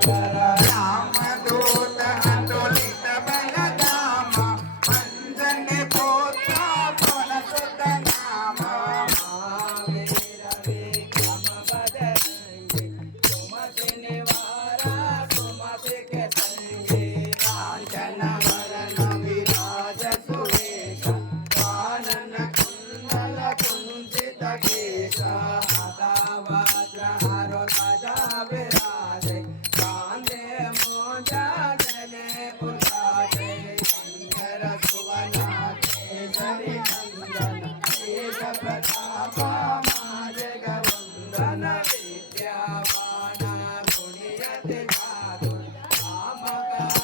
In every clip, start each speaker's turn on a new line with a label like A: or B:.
A: Bye-bye. Thank you.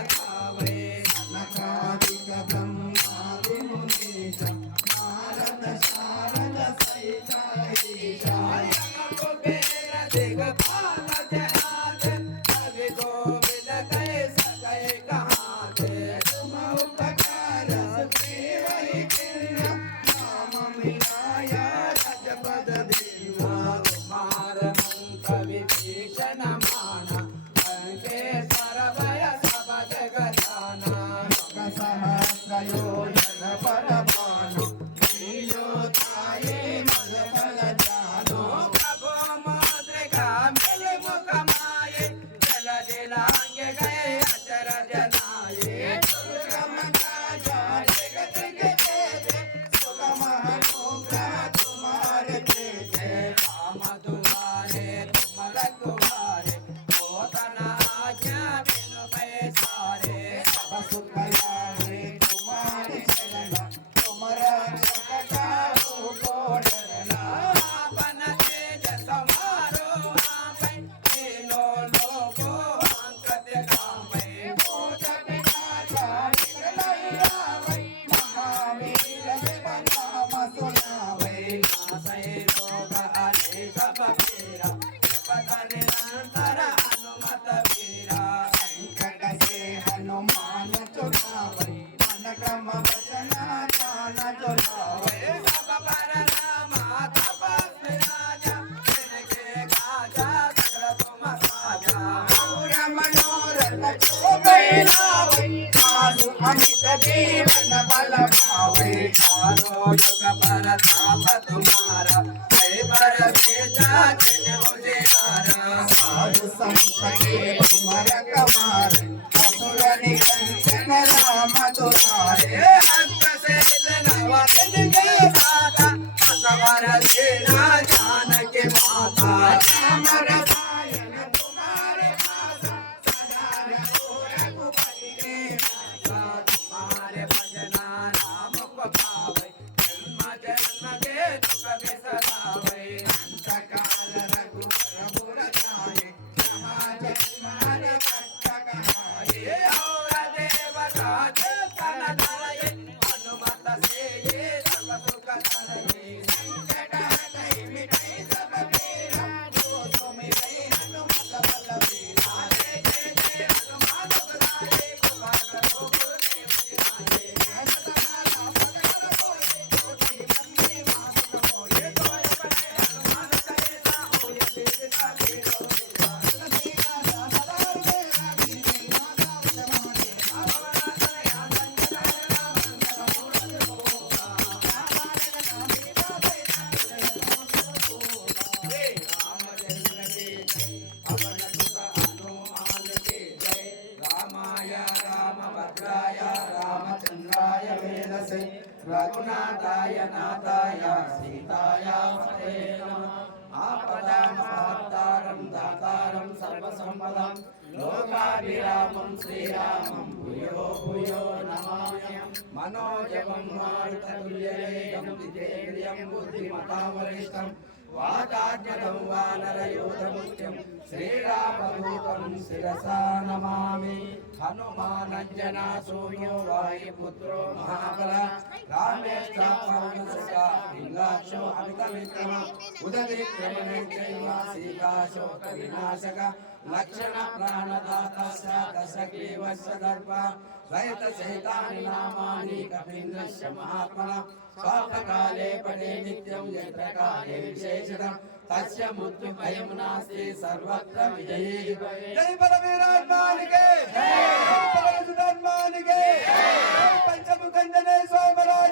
A: Say goodbye. Yeah. వైభోగ అలేష వీర నిరంతర హనుమత వీర
B: వెంకట శ్రీ హనుమాన బల భావై साधु संत कुमार कुमार असुर निकंचन राम दुलारे
A: अग्रसेन नवदन के दाता असवर सेन మాతాయ నాథాయ సీతాయ పతే నమ ఆపదామహత్తారం దాతారం సర్వసంపదం లోకాభిరామం శ్రీరామం భూయో భూయో నమామ్యం మనోజమం మారుతతుల్యలేయం విజేంద్రియం బుద్ధిమతావరిష్టం వాతాజ్ఞం వానరయోధముఖ్యం శ్రీరామదూతం శిరసా నమామి. హనుమానంజనా సూర్యో వాయుపుత్రో మహాబల. రామేష్టాపవనసుగా అమిత విక్రమ ఉదవిక్రమణే చైవ సీతాశోక వినాశక. लक्षण प्राणदातस्य दशग्रीवस्य दर्प द्वैतसहितानि नामानि कपीन्द्रस्य महात्मना स्वापकाले पठे नित्यं यत्रकाले विशेषतः तस्य मृत्युभयं नास्ति सर्वत्र विजयी जय बलवीराजमान जय बलवीराजमान के स्वामराज